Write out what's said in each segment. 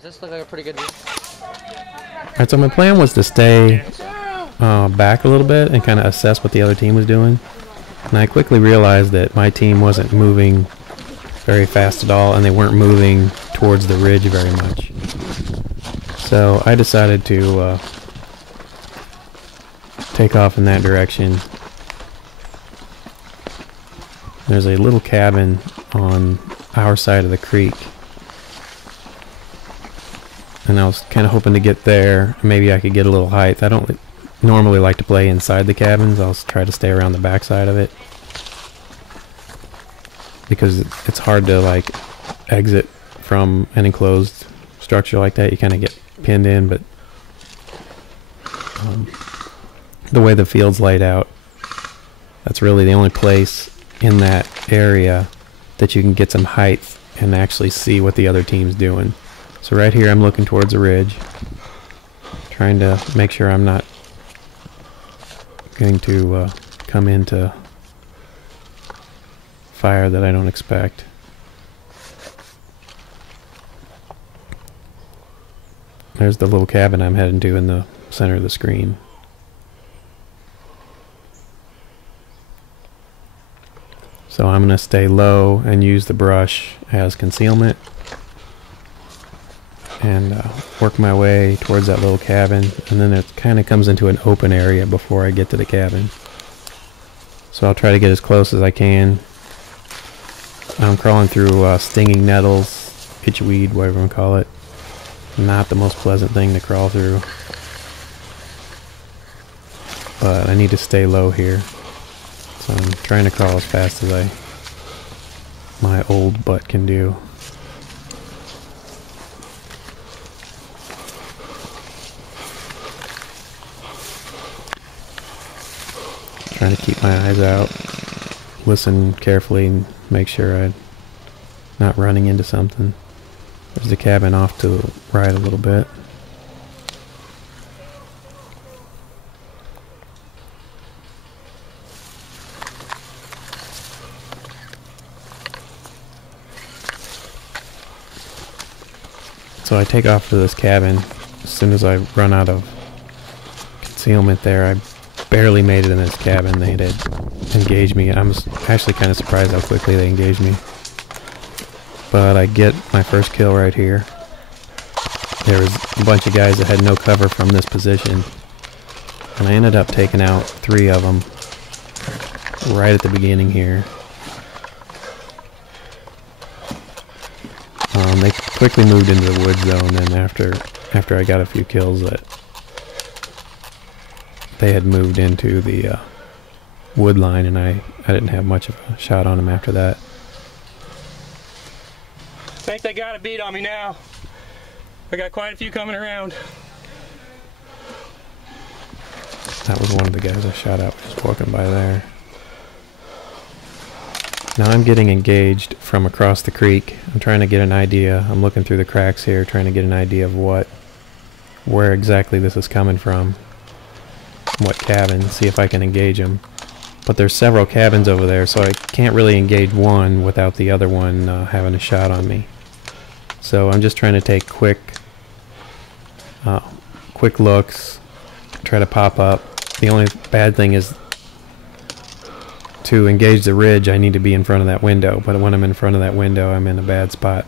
Does this look like a pretty good view? Alright, so my plan was to stay back a little bit and kind of assess what the other team was doing. And I quickly realized that my team wasn't moving very fast at all, and they weren't moving towards the ridge very much. So I decided to take off in that direction. There's a little cabin on our side of the creek, and I was kind of hoping to get there. Maybe I could get a little height. I don't normally like to play inside the cabins. I'll try to stay around the back side of it because it's hard to like exit from an enclosed structure like that. You kind of get pinned in, but the way the field's laid out, that's really the only place in that area that you can get some height and actually see what the other team's doing. So right here I'm looking towards the ridge, trying to make sure I'm not going to come into fire that I don't expect. There's the little cabin I'm heading to in the center of the screen. So I'm going to stay low and use the brush as concealment and work my way towards that little cabin, and then it kind of comes into an open area before I get to the cabin. So I'll try to get as close as I can. I'm crawling through stinging nettles, itchweed, whatever you want to call it. Not the most pleasant thing to crawl through, but I need to stay low here. So I'm trying to crawl as fast as my old butt can do. Trying to keep my eyes out, listen carefully, and make sure I'm not running into something. There's the cabin off to the right a little bit. So I take off to this cabin. As soon as I run out of concealment there, I barely made it in this cabin. They had engaged me. I was actually kind of surprised how quickly they engaged me. But I get my first kill right here. There was a bunch of guys that had no cover from this position, and I ended up taking out 3 of them right at the beginning here. They quickly moved into the wood zone, and after I got a few kills, that they had moved into the wood line, and I didn't have much of a shot on them after that. I think they got a beat on me now. I got quite a few coming around. That was one of the guys I shot at just walking by there. Now I'm getting engaged from across the creek. I'm trying to get an idea. I'm looking through the cracks here, trying to get an idea of where exactly this is coming from. What cabin, see if I can engage them. But there's several cabins over there, so I can't really engage one without the other one having a shot on me. So I'm just trying to take quick looks, try to pop up. The only bad thing is to engage the ridge, I need to be in front of that window. But when I'm in front of that window, I'm in a bad spot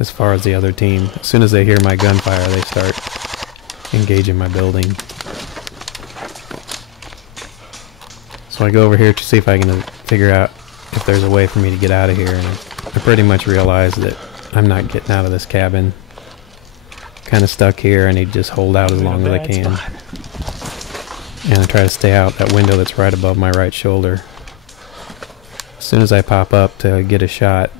as far as the other team. As soon as they hear my gunfire, they start engaging my building. So I go over here to see if I can figure out if there's a way for me to get out of here, and I pretty much realize that I'm not getting out of this cabin. Kind of stuck here. I need to just hold out as long as I can. And I try to stay out that window that's right above my right shoulder. As soon as I pop up to get a shot,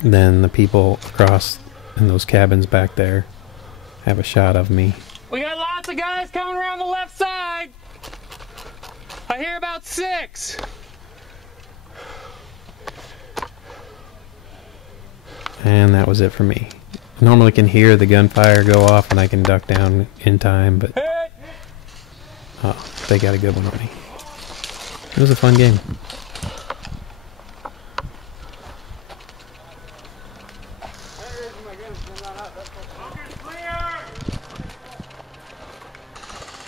then the people across in those cabins back there have a shot of me. We got lots of guys coming around the left side. I hear about 6. And that was it for me. I normally can hear the gunfire go off and I can duck down in time, but they got a good one on me. It was a fun game.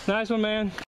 Nice one, man.